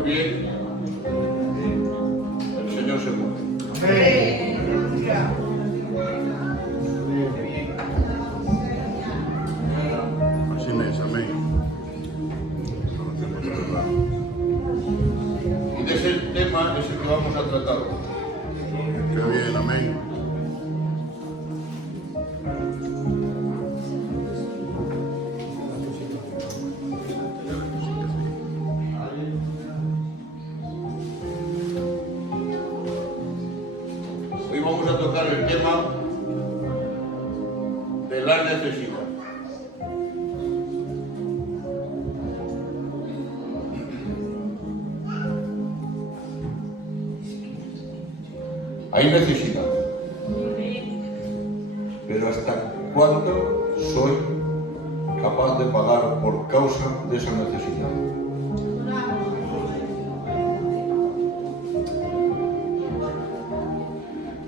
por bien, el Señor se mueve. Así es, amén. Y de ese tema es el que vamos a tratar. Qué bien, amén. Hoy vamos a tocar el tema de la necesidad. Hay necesidad. Pero ¿hasta cuándo soy capaz de pagar por causa de esa necesidad?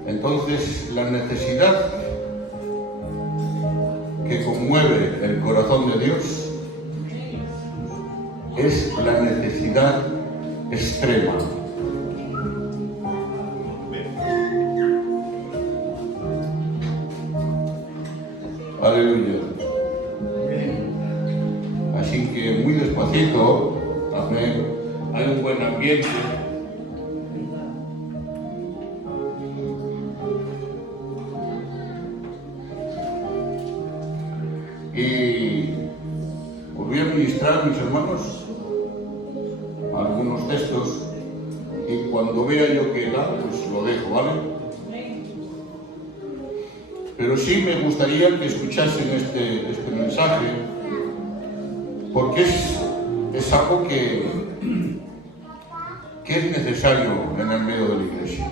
Entonces, la necesidad que conmueve el corazón de Dios es la necesidad extrema. Aleluya. Así que muy despacito, amén. Hay un buen ambiente. Y os voy a ministrar, mis hermanos, algunos textos, y cuando vea yo que da, pues lo dejo, ¿vale? Pero sí me gustaría que escuchasen este mensaje, porque es algo que es necesario en el medio de la iglesia.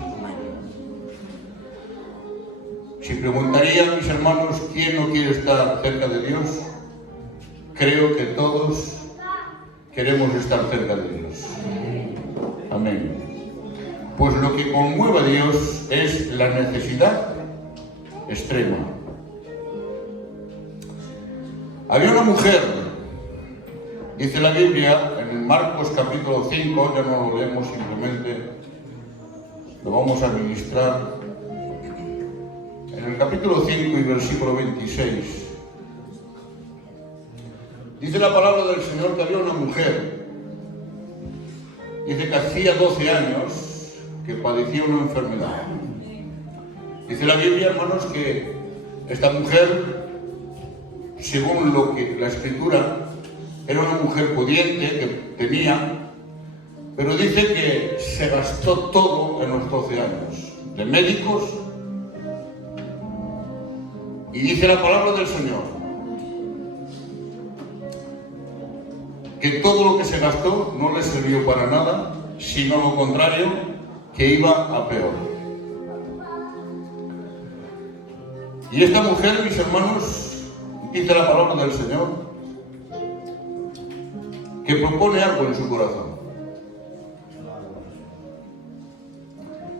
Si preguntaría a mis hermanos quién no quiere estar cerca de Dios, creo que todos queremos estar cerca de Dios. Amén. Pues lo que conmueve a Dios es la necesidad extrema. Había una mujer, dice la Biblia, en Marcos capítulo 5, ya no lo leemos, simplemente lo vamos a ministrar. En el capítulo 5 y versículo 26, dice la palabra del Señor que había una mujer, dice que hacía 12 años que padecía una enfermedad. Dice la Biblia, hermanos, que esta mujer, según lo que la Escritura, era una mujer pudiente que tenía, pero dice que se gastó todo en los 12 años, de médicos. Y dice la palabra del Señor que todo lo que se gastó no le sirvió para nada, sino lo contrario, que iba a peor. Y esta mujer, mis hermanos, dice la palabra del Señor, que propone algo en su corazón.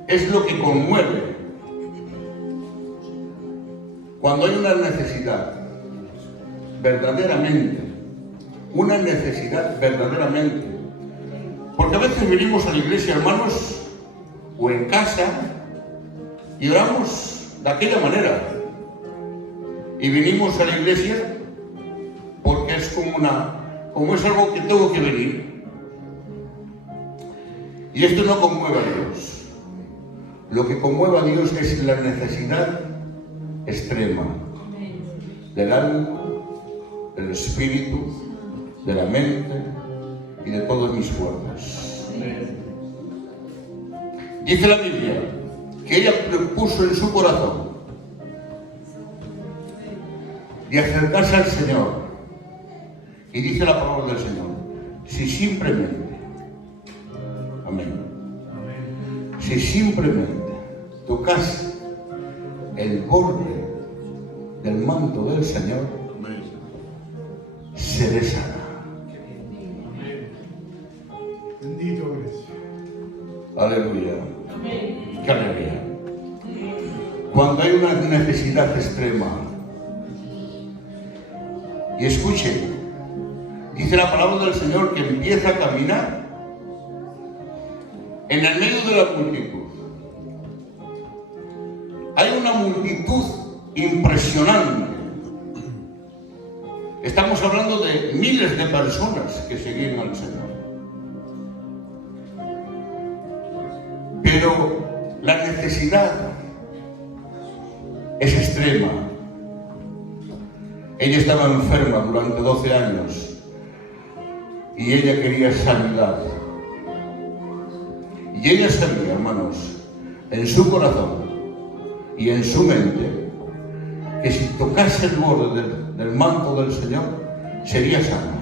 Es lo que conmueve cuando hay una necesidad, verdaderamente, una necesidad verdaderamente. Porque a veces venimos a la iglesia, hermanos, o en casa, y oramos de aquella manera. Y venimos a la iglesia porque es como es algo que tengo que venir. Y esto no conmueve a Dios. Lo que conmueve a Dios es la necesidad extrema del alma, del espíritu, de la mente y de todas mis fuerzas. Dice la Biblia que ella propuso en su corazón de acercarse al Señor, y dice la palabra del Señor, si simplemente, amén, si simplemente tocas el borde del manto del Señor, seré sana. Bendito eres. Aleluya. Qué alegría. Cuando hay una necesidad extrema, y escuchen, dice la palabra del Señor que empieza a caminar en el medio de la multitud. Hay una multitud impresionante. Estamos hablando de miles de personas que siguen al Señor. Pero la necesidad es extrema. Ella estaba enferma durante 12 años y ella quería sanidad. Y ella sabía, hermanos, en su corazón y en su mente, que si tocase el borde del manto del Señor, sería sana.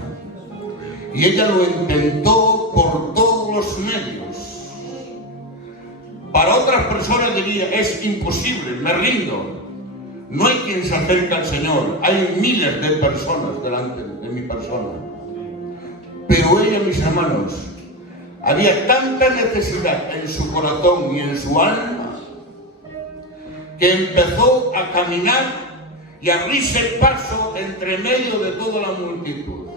Y ella lo intentó por todos los medios. Para otras personas diría, es imposible, me rindo. No hay quien se acerque al Señor. Hay miles de personas delante de mi persona. Pero ella, mis hermanos, había tanta necesidad en su corazón y en su alma que empezó a caminar y a abrirse paso entre medio de toda la multitud.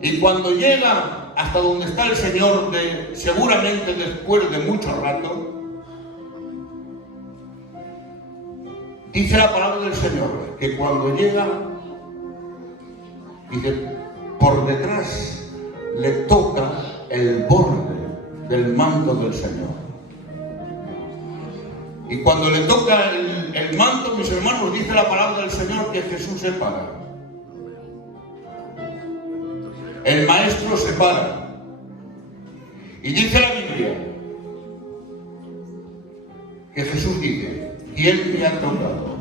Y cuando llega hasta donde está el Señor, seguramente después de mucho rato, dice la palabra del Señor, que cuando llega, dice, por detrás le toca el borde del manto del Señor. Y cuando le toca el manto, mis hermanos, dice la palabra del Señor que Jesús se para. El Maestro se para. Y dice la Biblia que Jesús dice, ¿quién me ha tocado?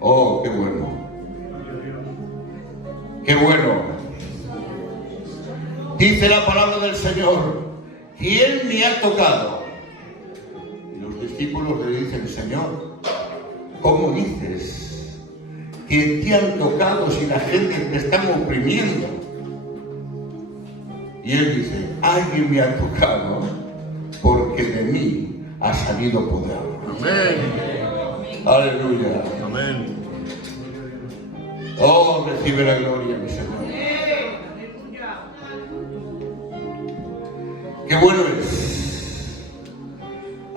Oh, qué bueno. Qué bueno. Dice la palabra del Señor, ¿quién me ha tocado? Y los discípulos le dicen, Señor, ¿cómo dices que te han tocado si la gente te está oprimiendo? Y él dice, alguien me ha tocado porque de mí ha salido poder. Amén. Aleluya. Amén. Oh, recibe la gloria, mi Señor. Qué bueno es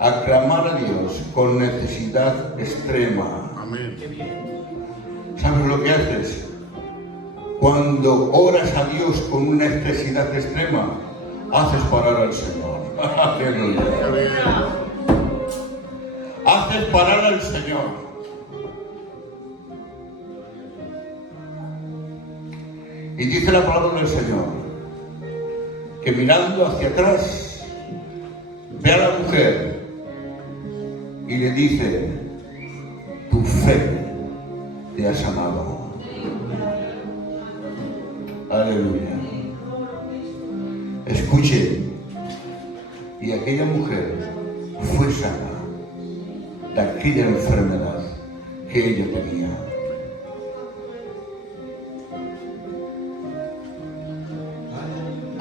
aclamar a Dios con necesidad extrema. Amén. ¿Sabes lo que haces? Cuando oras a Dios con una necesidad extrema, haces parar al Señor. Aleluya. Qué bien. Haces parar al Señor. Y dice la palabra del Señor que mirando hacia atrás ve a la mujer y le dice, tu fe te ha sanado. Aleluya. Escuche, y aquella mujer fue sana de aquella enfermedad que ella tenía.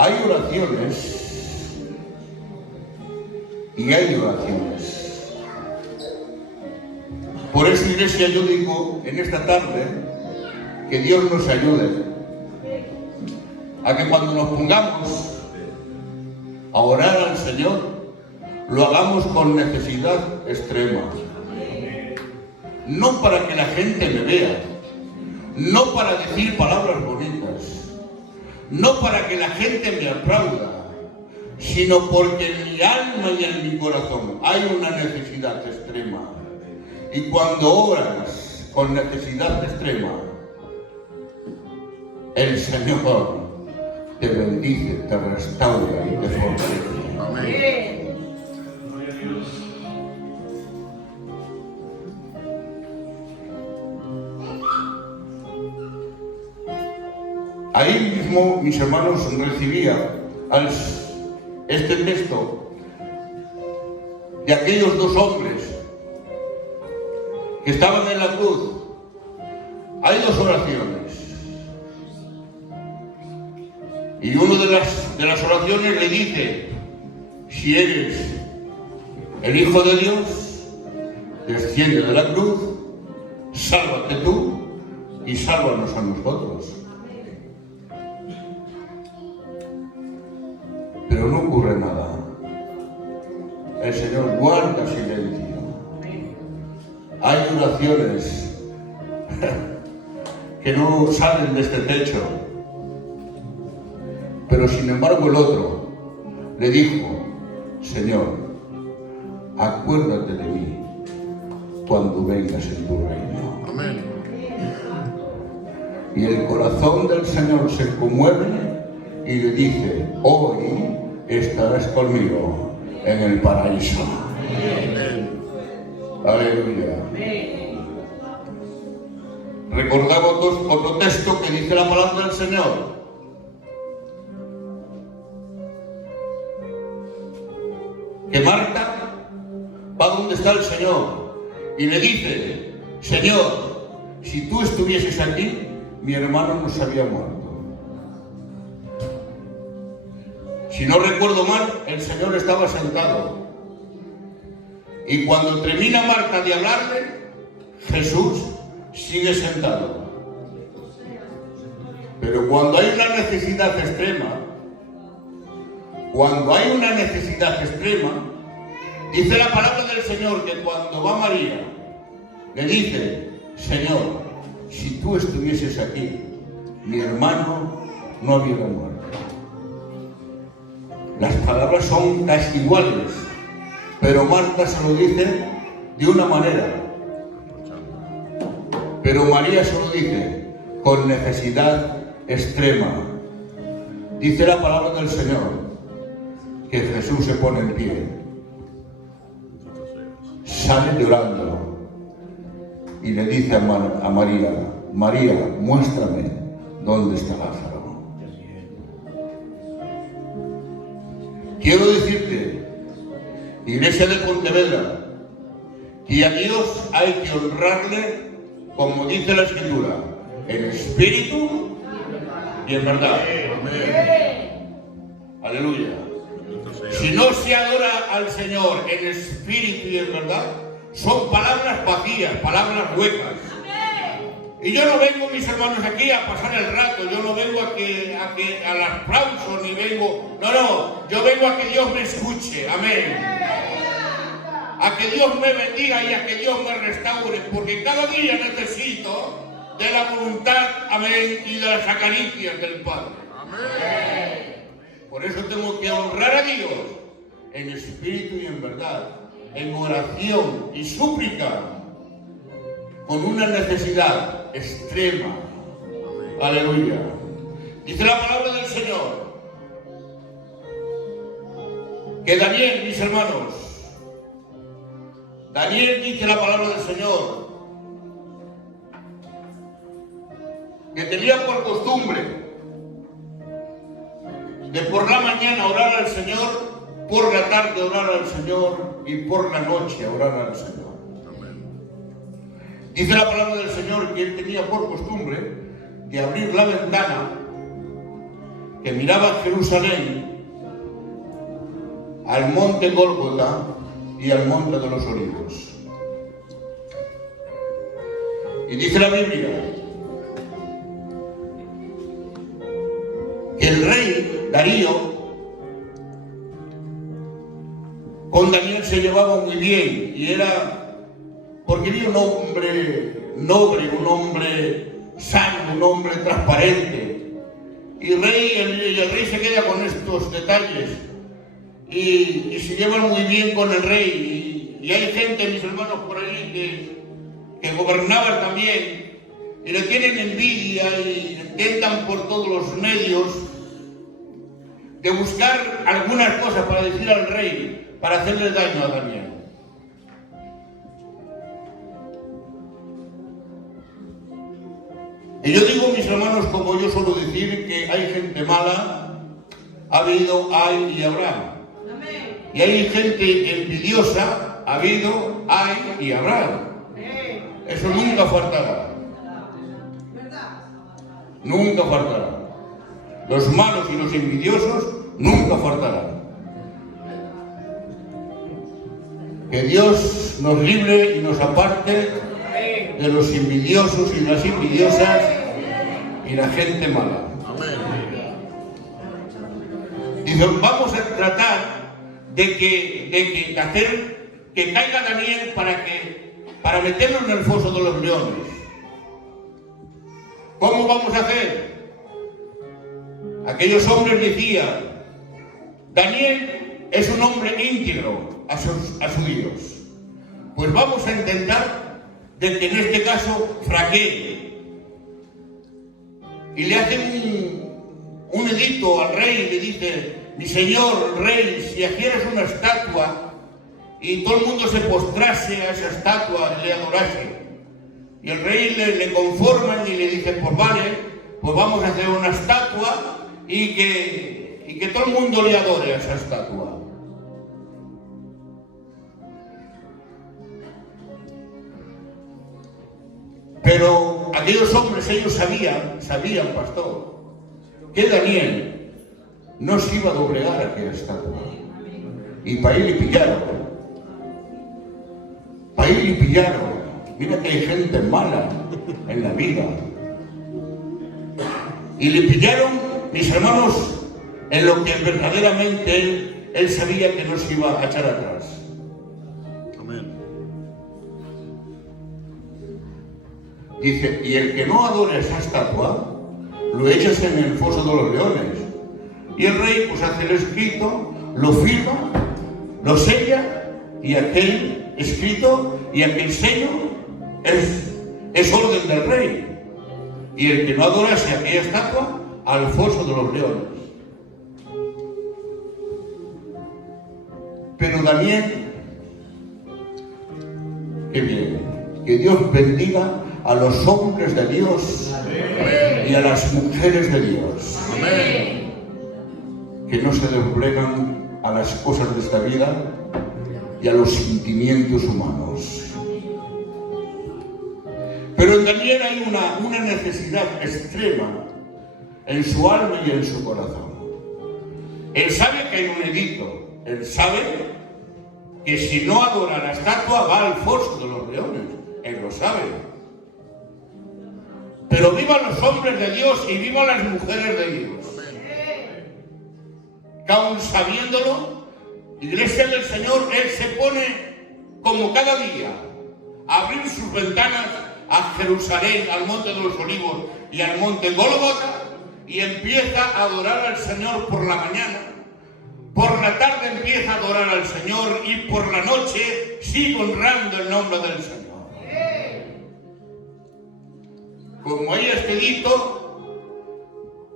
Hay oraciones y hay oraciones. Por eso, iglesia, yo digo en esta tarde que Dios nos ayude a que cuando nos pongamos a orar al Señor, lo hagamos con necesidad extrema. No para que la gente me vea, no para decir palabras bonitas, no para que la gente me aplauda, sino porque en mi alma y en mi corazón hay una necesidad extrema. Y cuando oras con necesidad extrema, el Señor te bendice, te restaura y te fortalece. Amén. Ahí mismo, mis hermanos, recibía este texto de aquellos dos hombres que estaban en la cruz. Hay dos oraciones. Y una de las oraciones le dice, si eres el Hijo de Dios, desciende de la cruz, sálvate tú y sálvanos a nosotros. pero no ocurre nada. El Señor guarda silencio. Hay oraciones que no salen de este techo, pero sin embargo el otro le dijo: Señor, acuérdate de mí cuando vengas en tu reino. Amén. Y el corazón del Señor se conmueve y le dice: hoy estarás conmigo en el paraíso. Amén. Aleluya. Recordamos otro texto que dice la palabra del Señor. Que Marta va donde está el Señor y le dice: Señor, si tú estuvieses aquí, mi hermano no se había muerto. Si no recuerdo mal, el Señor estaba sentado. Y cuando termina Marta de hablarle, Jesús sigue sentado. Pero cuando hay una necesidad extrema, dice la palabra del Señor que cuando va María, le dice: Señor, si tú estuvieses aquí, mi hermano no hubiera muerto. Las palabras son casi iguales, pero Marta se lo dice de una manera, pero María se lo dice con necesidad extrema. Dice la palabra del Señor que Jesús se pone en pie, sale llorando y le dice a María: María, muéstrame dónde está Lázaro. Quiero decirte, Iglesia de Pontevedra, que a Dios hay que honrarle, como dice la Escritura, en espíritu y en verdad. Aleluya. Si no se adora al Señor en espíritu y en verdad, son palabras vacías, palabras huecas. Y yo no vengo, mis hermanos, aquí a pasar el rato, yo no vengo al aplauso, ni vengo... No, yo vengo a que Dios me escuche, amén. A que Dios me bendiga y a que Dios me restaure, porque cada día necesito de la voluntad, amén, y de las acaricias del Padre. Amén. Por eso tengo que honrar a Dios en espíritu y en verdad, en oración y súplica, con una necesidad extrema. Aleluya. Dice la palabra del Señor que Daniel, mis hermanos, Daniel, dice la palabra del Señor, que tenía por costumbre de por la mañana orar al Señor, por la tarde orar al Señor y por la noche orar al Señor. Dice la palabra del Señor que él tenía por costumbre de abrir la ventana que miraba a Jerusalén, al monte Gólgota y al monte de los Olivos. Y dice la Biblia que el rey Darío con Daniel se llevaba muy bien, y era porque era un hombre noble, un hombre sano, un hombre transparente. Y el rey se queda con estos detalles y se llevan muy bien con el rey. Y hay gente, mis hermanos, por ahí que gobernaban también y le tienen envidia y intentan por todos los medios de buscar algunas cosas para decir al rey, para hacerle daño a Daniel. Y yo digo, mis hermanos, como yo suelo decir, que hay gente mala, ha habido, hay y habrá. Y hay gente envidiosa, ha habido, hay y habrá. Eso nunca faltará. Nunca faltará. Los malos y los envidiosos nunca faltarán. Que Dios nos libre y nos aparte de los envidiosos y las envidiosas y la gente mala. Amén. Dice Dice, vamos a tratar de hacer que caiga Daniel para meterlo en el foso de los leones. ¿Cómo vamos a hacer? Aquellos hombres decían, Daniel es un hombre íntegro a su Dios. Pues vamos a intentar de que en este caso fraquee. Y le hacen un edicto al rey y le dice, mi señor rey, si hicieras una estatua y todo el mundo se postrase a esa estatua y le adorase. Y el rey le conforman y le dice, pues vale, pues vamos a hacer una estatua y que todo el mundo le adore a esa estatua. Pero aquellos hombres, ellos sabían, pastor, que Daniel no se iba a doblegar a aquella estatua. Y para ir y pillaron. Mira que hay gente mala en la vida. Y le pillaron, mis hermanos, en lo que verdaderamente él sabía que no se iba a echar atrás. Amén. Dice, y el que no adore esa estatua, lo echas en el foso de los leones. Y el rey pues hace el escrito, lo firma, lo sella, y aquel escrito y aquel sello es orden del rey. Y el que no adorase aquella estatua, al foso de los leones. Pero Daniel, qué bien, que Dios bendiga a los hombres de Dios y a las mujeres de Dios. Amén. Que no se doblegan a las cosas de esta vida y a los sentimientos humanos. Pero en Daniel hay una necesidad extrema en su alma y en su corazón. Él sabe que hay un edicto. Él sabe que si no adora la estatua va al foso de los leones. Él lo sabe. Pero vivan los hombres de Dios y vivan las mujeres de Dios. Que aún sabiéndolo, Iglesia del Señor, Él se pone como cada día a abrir sus ventanas a Jerusalén, al Monte de los Olivos y al Monte Gólgota, y empieza a adorar al Señor por la mañana. Por la tarde empieza a adorar al Señor y por la noche sigue honrando el nombre del Señor. Como hay este edicto,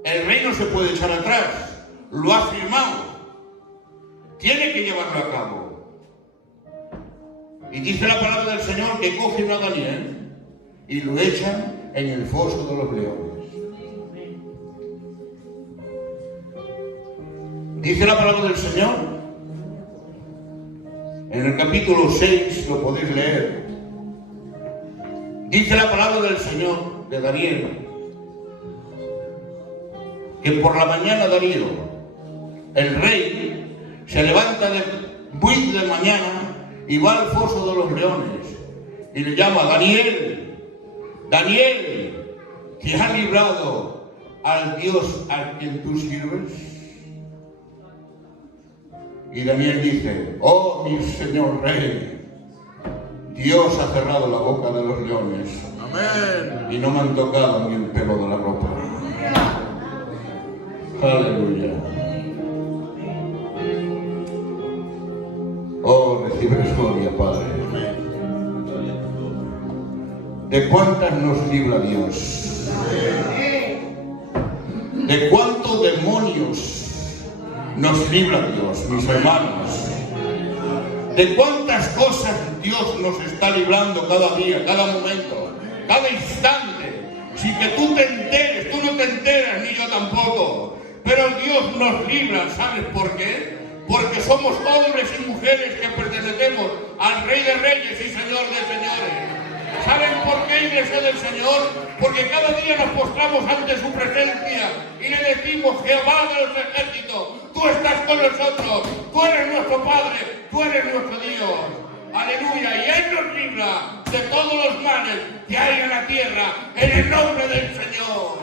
el rey no se puede echar atrás. Lo ha firmado. Tiene que llevarlo a cabo. Y dice la palabra del Señor que cogen a Daniel y lo echan en el foso de los leones. Dice la palabra del Señor, en el capítulo 6 lo podéis leer. Dice la palabra del Señor de Daniel, que por la mañana Darío, el rey, se levanta muy de mañana y va al foso de los leones y le llama, Daniel, Daniel, ¿te has librado al Dios al quien tú sirves? Y Daniel dice, oh mi señor rey, Dios ha cerrado la boca de los leones. Amén. Y no me han tocado ni el pelo de la ropa. Aleluya. Oh, recibes gloria, Padre. ¿De cuántas nos libra Dios? ¿De cuántos demonios nos libra Dios, mis hermanos? ¿De cuántas cosas Dios nos está librando cada día, cada momento, cada instante? Sin que tú te enteres, tú no te enteras, ni yo tampoco. Pero Dios nos libra, ¿sabes por qué? Porque somos hombres y mujeres que pertenecemos al Rey de Reyes y Señor de Señores. ¿Saben por qué, Iglesia del Señor? Porque cada día nos postramos ante su presencia y le decimos, Jehová de los ejércitos, tú estás con nosotros, tú eres nuestro Padre, tú eres nuestro Dios. Aleluya, y Él nos libra de todos los males que hay en la tierra, en el nombre del Señor.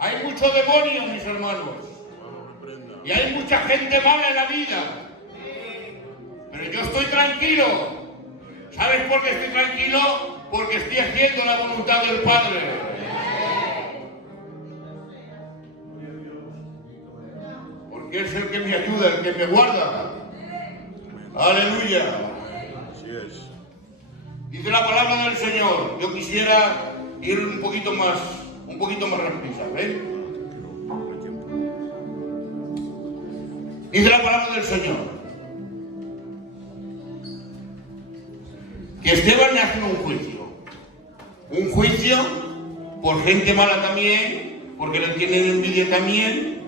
Hay muchos mucho demonio, mis hermanos. Y hay mucha gente mala en la vida. Pero yo estoy tranquilo. ¿Sabes por qué estoy tranquilo? Porque estoy haciendo la voluntad del Padre. Porque es el que me ayuda, el que me guarda. Aleluya. Así es. Dice la palabra del Señor. Yo quisiera ir un poquito más rápido, ¿ven? Dice la palabra del Señor que Esteban le hace un juicio por gente mala también, porque le tienen envidia también.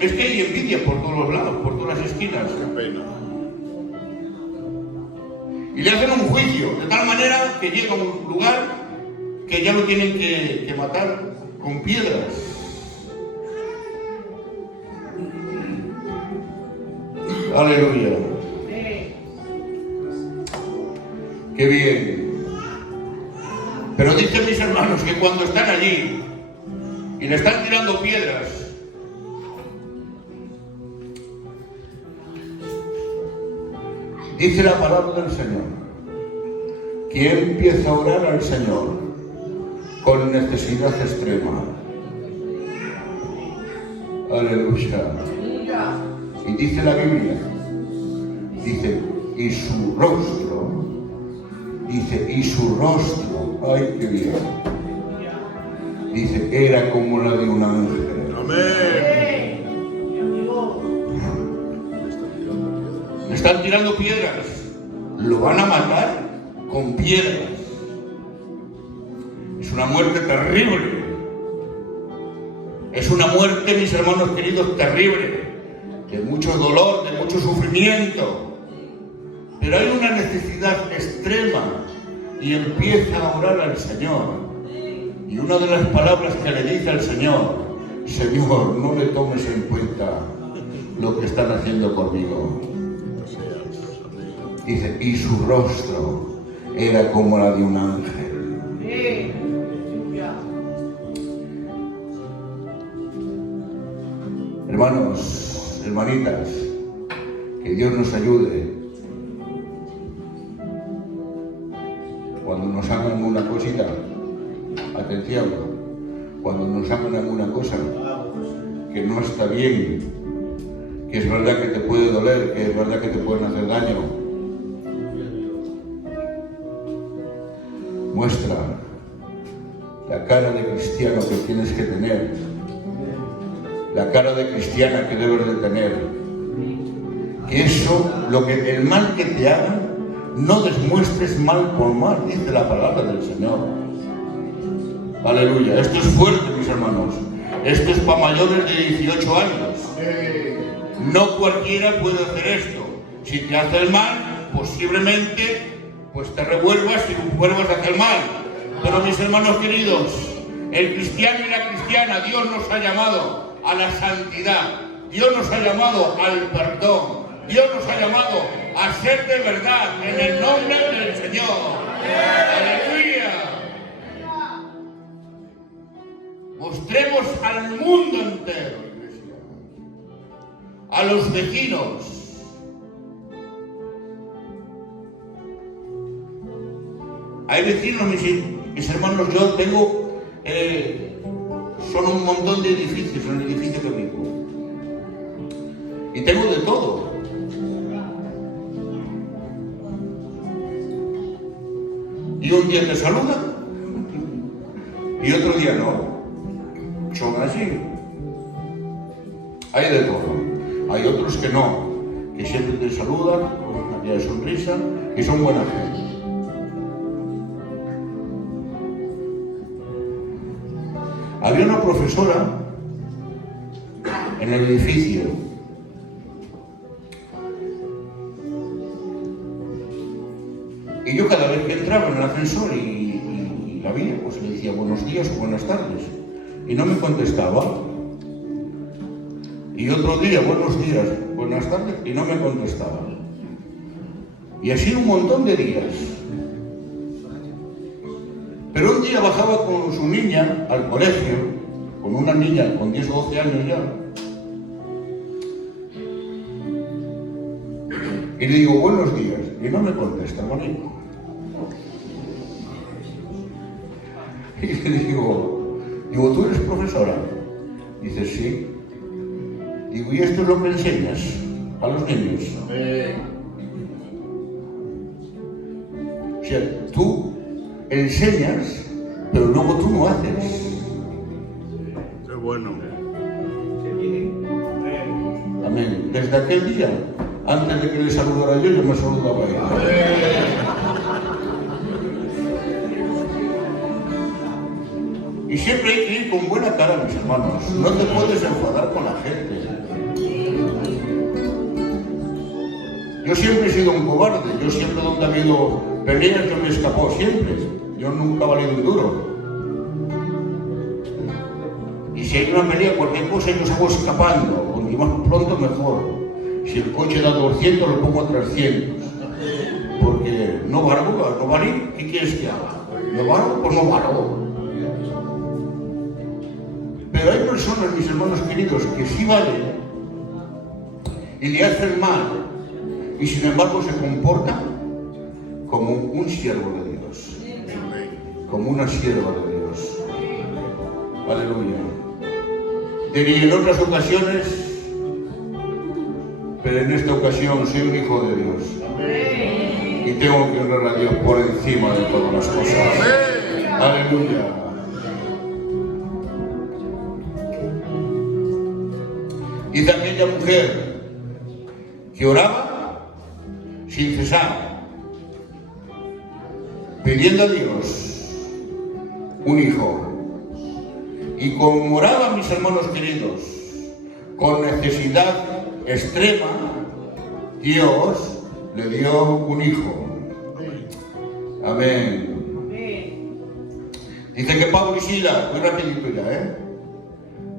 Es que hay envidia por todos los lados, por todas las esquinas. Qué pena. Y le hacen un juicio, de tal manera que llega a un lugar que ya lo tienen que matar con piedras. Aleluya. Qué bien. Pero dicen mis hermanos que cuando están allí y le están tirando piedras, dice la palabra del Señor que empieza a orar al Señor con necesidad extrema. Aleluya. Y dice la Biblia, dice, y su rostro, ay, qué bien, dice, era como la de un ángel. Amén. Le están tirando piedras, lo van a matar con piedras. Es una muerte terrible. Es una muerte, mis hermanos queridos, terrible, de mucho dolor, de mucho sufrimiento. Pero hay una necesidad extrema y empieza a orar al Señor. Y una de las palabras que le dice al Señor, Señor, no le tomes en cuenta lo que están haciendo conmigo. Dice, y su rostro era como la de un ángel. Hermanos, hermanitas, que Dios nos ayude. Cuando nos hagan una cosita, atención, cuando nos hagan alguna cosa que no está bien, que es verdad que te puede doler, que es verdad que te pueden hacer daño, muestra la cara de cristiano que tienes que tener, la cara de cristiana que debes de tener. Que eso, el mal que te hagan, no desmuestres mal por mal, dice la palabra del Señor. Aleluya. Esto es fuerte, mis hermanos. Esto es para mayores de 18 años. No cualquiera puede hacer esto. Si te hace el mal, posiblemente pues te revuelvas y vuelvas a hacer mal. Pero mis hermanos queridos, el cristiano y la cristiana, Dios nos ha llamado a la santidad. Dios nos ha llamado al perdón. Dios nos ha llamado a ser de verdad en el nombre del Señor. ¡Aleluya! Mostremos al mundo entero, iglesia, a los vecinos, hay vecinos, mis hermanos, yo tengo, son un montón de edificios en el edificio que vivo, y tengo de todo. Y un día te saludan y otro día no. Son así. Hay de todo. Hay otros que no, que siempre te saludan con una cara de sonrisa y son buena gente. Había una profesora en el edificio y yo cada vez que entraba en el ascensor y la veía, pues le decía buenos días o buenas tardes y no me contestaba. Y otro día, buenos días, buenas tardes, y no me contestaba. Y así un montón de días. Pero un día bajaba con su niña al colegio con una niña con 10 o 12 años ya. Y le digo, buenos días, y no me contesta, bonito. Y le digo, ¿tú eres profesora? Dice, sí. Digo, ¿y esto es lo que enseñas a los niños? O sea, tú enseñas, pero luego tú no haces. Qué bueno. Amén. Desde aquel día, antes de que le saludara yo me saludaba a ella. Y siempre hay que ir con buena cara, mis hermanos. No te puedes enfadar con la gente. Yo siempre he sido un cobarde. Yo siempre, donde ha habido peleas, yo me he escapado siempre. Yo nunca he valido un duro. Y si hay una pelea, cualquier cosa, yo salgo escapando. Porque más pronto, mejor. Si el coche da 200, lo pongo a 300. Porque no valgo, no vale. ¿Qué quieres que haga? ¿No valgo? Pues no valgo. Pero hay personas, mis hermanos queridos, que sí valen y le hacen mal y sin embargo se comportan como un siervo de Dios, como una sierva de Dios. Aleluya. Diría en otras ocasiones, pero en esta ocasión soy un hijo de Dios y tengo que honrar a Dios por encima de todas las cosas. Aleluya. Y de aquella mujer que oraba sin cesar, pidiendo a Dios un hijo. Y como oraba, mis hermanos queridos, con necesidad extrema, Dios le dio un hijo. Amén. Dice que Pablo y Silas, muy rapidito ya,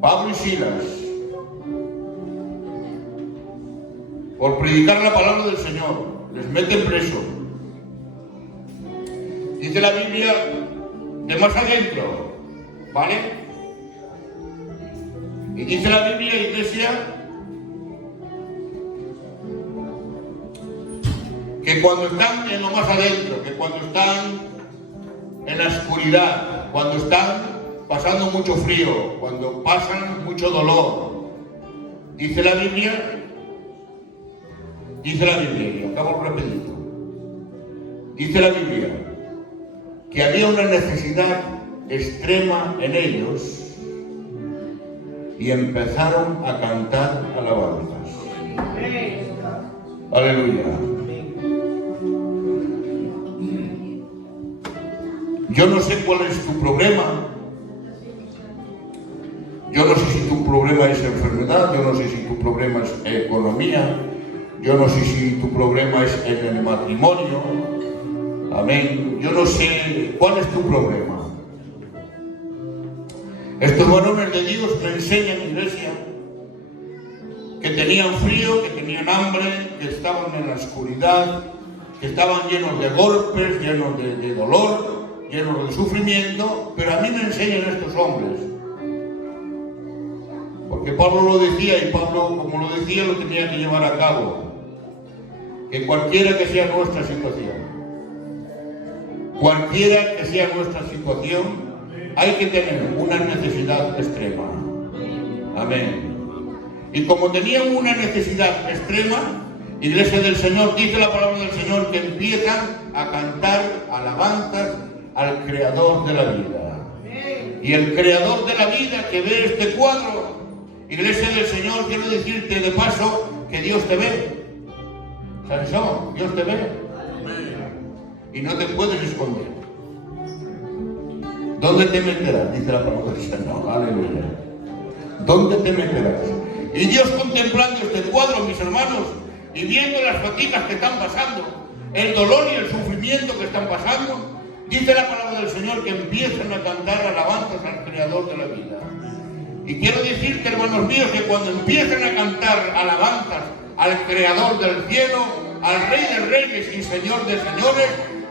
Pablo y Silas, por predicar la palabra del Señor, les meten preso. Dice la Biblia, de más adentro, ¿vale? Y dice la Biblia, iglesia, que cuando están en lo más adentro, que cuando están en la oscuridad, cuando están pasando mucho frío, cuando pasan mucho dolor, dice la Biblia, acabo rapidito, dice la Biblia que había una necesidad extrema en ellos y empezaron a cantar alabanzas. Aleluya. Yo no sé cuál es tu problema. Yo no sé si tu problema es enfermedad, yo no sé si tu problema es economía, yo no sé si tu problema es en el matrimonio. Amén. Yo no sé cuál es tu problema. Estos varones de Dios me enseñan, iglesia, que tenían frío, que tenían hambre, que estaban en la oscuridad, que estaban llenos de golpes, llenos de dolor, llenos de sufrimiento, pero a mí me enseñan estos hombres. Porque Pablo lo decía, y Pablo, como lo decía, lo tenía que llevar a cabo. Que cualquiera que sea nuestra situación, hay que tener una necesidad extrema. Amén. Y como tenían una necesidad extrema, iglesia del Señor, dice la palabra del Señor, que empiezan a cantar alabanzas al Creador de la vida. Y el Creador de la vida que ve este cuadro, iglesia del Señor, quiero decirte de paso que Dios te ve. Sansón, Dios te ve. Y no te puedes esconder. ¿Dónde te meterás? Dice la palabra del Señor. Aleluya. ¿Dónde te meterás? Y Dios, contemplando este cuadro, mis hermanos, y viendo las fatigas que están pasando, el dolor y el sufrimiento que están pasando, dice la palabra del Señor que empiezan a cantar alabanzas al Creador de la vida. Y quiero decirte, hermanos míos, que cuando empiezan a cantar alabanzas al Creador del cielo, al Rey de Reyes y Señor de Señores,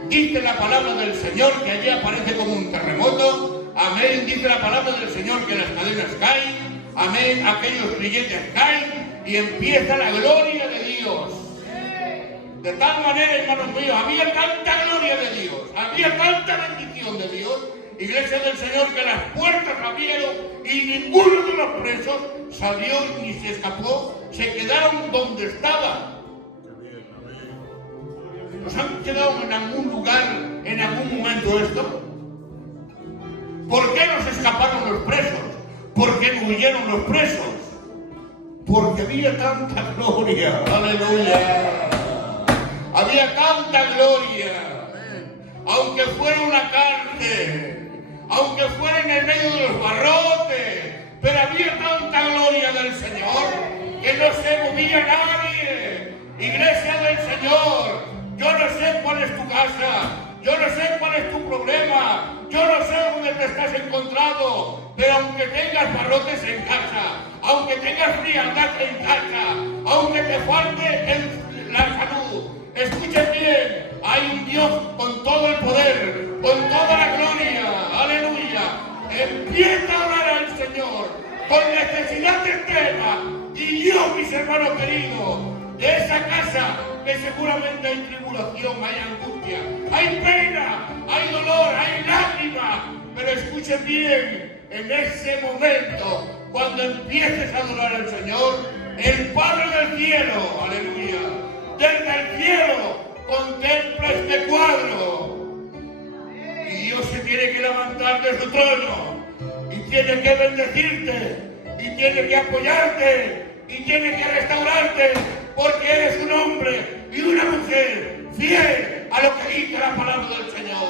dice la palabra del Señor que allí aparece como un terremoto, Amén, dice la palabra del Señor que las cadenas caen. Amén, aquellos creyentes caen y empieza la gloria de Dios. De tal manera, hermanos míos, había tanta gloria de Dios, había tanta bendición de Dios, iglesia del Señor, que las puertas abrieron y ninguno de los presos salió ni se escapó, se quedaron donde estaban. ¿Nos han quedado en algún lugar, en algún momento esto? ¿Por qué no se escaparon los presos? ¿Por qué no huyeron los presos? Porque había tanta gloria. ¡Aleluya! Había tanta gloria. Aunque fuera una cárcel, aunque fuera en el medio de los barrotes, pero había tanta gloria del Señor que no se movía nadie. Iglesia del Señor, yo no sé cuál es tu casa, yo no sé cuál es tu problema, yo no sé dónde te estás encontrando, pero aunque tengas barrotes en casa, aunque tengas frialdad en casa, aunque te falte la salud, escuchen bien, hay un Dios con todo el poder, con toda la gloria, aleluya. Empieza a orar al Señor con necesidad extrema y Dios, mis hermanos queridos, de esa casa que seguramente hay tribulación, hay angustia, hay pena, hay dolor, hay lágrimas, pero escuchen bien, en ese momento, cuando empieces a adorar al Señor, el Padre del cielo, aleluya, desde el cielo, contempla este cuadro. Y Dios se tiene que levantar de su trono, y tiene que bendecirte, y tiene que apoyarte, y tiene que restaurarte, porque eres un hombre y una mujer fiel a lo que dice la palabra del Señor.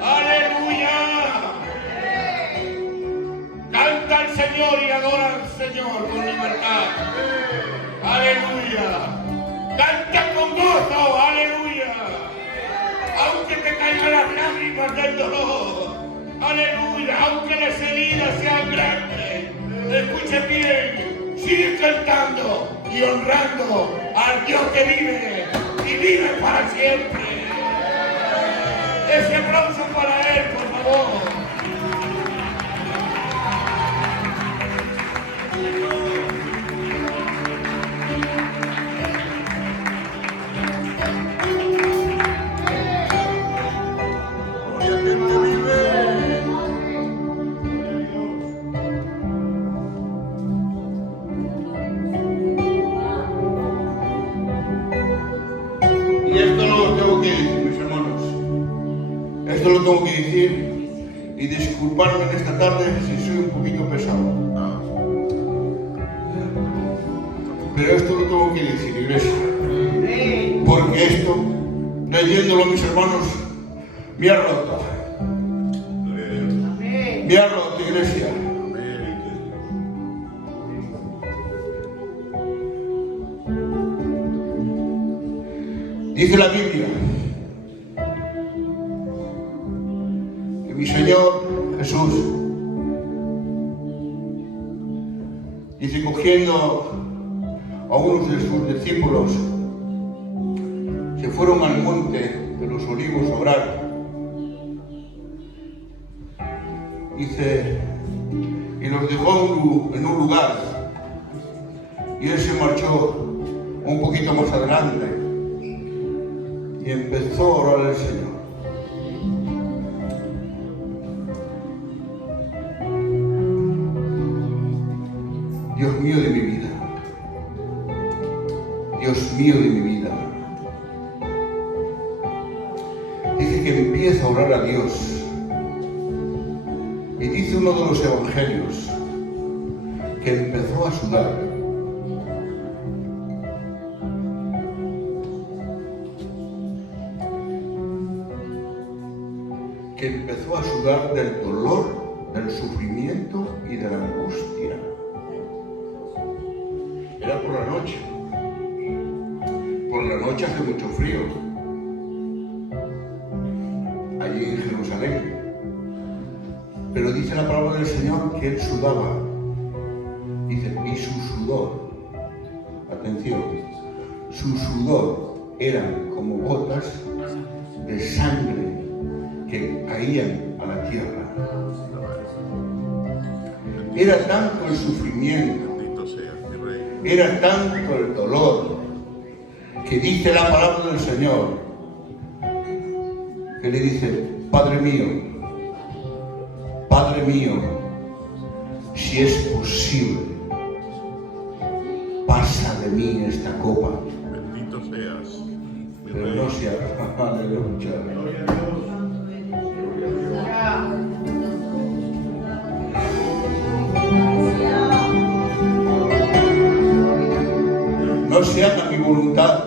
¡Aleluya! Canta al Señor y adora al Señor con libertad. ¡Aleluya! Canta con gozo, ¡aleluya! Aunque te caigan las lágrimas del dolor, ¡aleluya! Aunque las heridas sean grandes, escuche bien, sigue cantando y honrando al Dios que vive y vive para siempre. Ese aplauso para Él, por favor. Esto lo tengo que decir y disculparme en esta tarde si soy un poquito pesado. Pero esto lo tengo que decir, iglesia. Porque esto, leyéndolo, mis hermanos, me ha roto. Me ha roto, iglesia. Dice la Biblia que mi Señor Jesús, dice, cogiendo a unos de sus discípulos, se fueron al monte de los Olivos a orar. Dice, y los dejó en un lugar, y él se marchó un poquito más adelante y empezó a orar al Señor. Dios mío de mi vida, Dios mío de mi vida. Dice que empieza a orar a Dios. Y dice uno de los evangelios que empezó a sudar. Que empezó a sudar del dolor, del sufrimiento y de la angustia. Era por la noche. Por la noche hace mucho frío. Allí en Jerusalén. Pero dice la palabra del Señor que él sudaba. Dice, y su sudor, atención, su sudor eran como gotas de sangre que caían a la tierra. Era tanto el sufrimiento, Bendito sea mi Rey. era tanto el dolor, que dice la palabra del Señor, que le dice: Padre mío, si es posible, pasa de mí esta copa, Bendito seas mi pero Rey. no se haga. Aleluya. No se haga mi voluntad,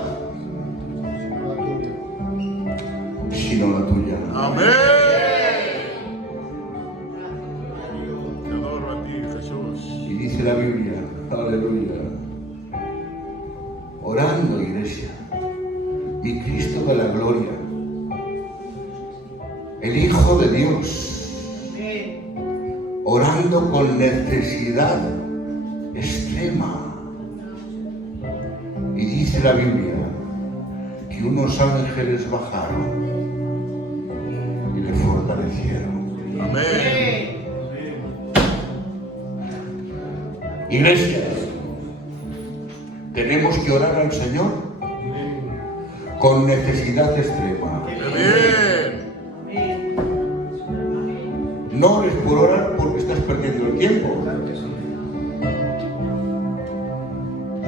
sino la tuya. Amén. Te adoro a ti, Jesús. Y dice la Biblia, aleluya, orando, iglesia, mi Cristo de la gloria, el Hijo de Dios, orando con necesidad extrema. Y dice la Biblia que unos ángeles bajaron y le fortalecieron. Amén. Iglesia, tenemos que orar al Señor con necesidad extrema. Amén. No ores por orar porque estás perdiendo el tiempo.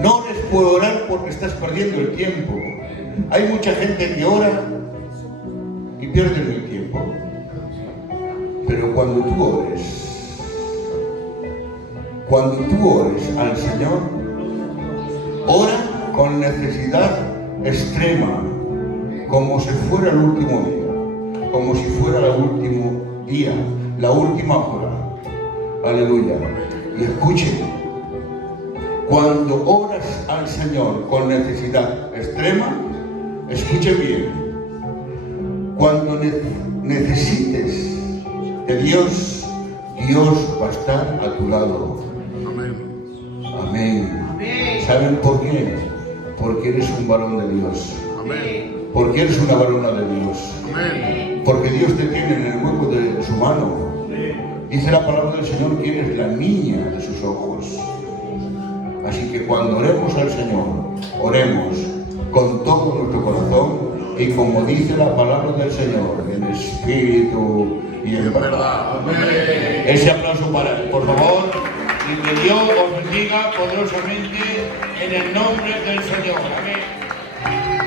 No ores por orar porque estás perdiendo el tiempo. Hay mucha gente que ora y pierden el tiempo. Pero cuando tú ores al Señor, ora con necesidad extrema, como si fuera el último día, como si fuera el último día, la última hora. Aleluya. Y escuchen, cuando oras al Señor con necesidad extrema, escuchen bien, cuando necesites de Dios, Dios va a estar a tu lado. Amén. Amén. ¿Saben por qué? Porque eres un varón de Dios. Amén. Porque eres una varona de Dios. Amén. Porque Dios te tiene en el hueco de su mano. Dice la palabra del Señor que eres la niña de sus ojos. Así que cuando oremos al Señor, oremos con todo nuestro corazón y como dice la palabra del Señor, en espíritu y en verdad. Amén. Ese aplauso para él, por favor, y que Dios os bendiga poderosamente en el nombre del Señor. Amén.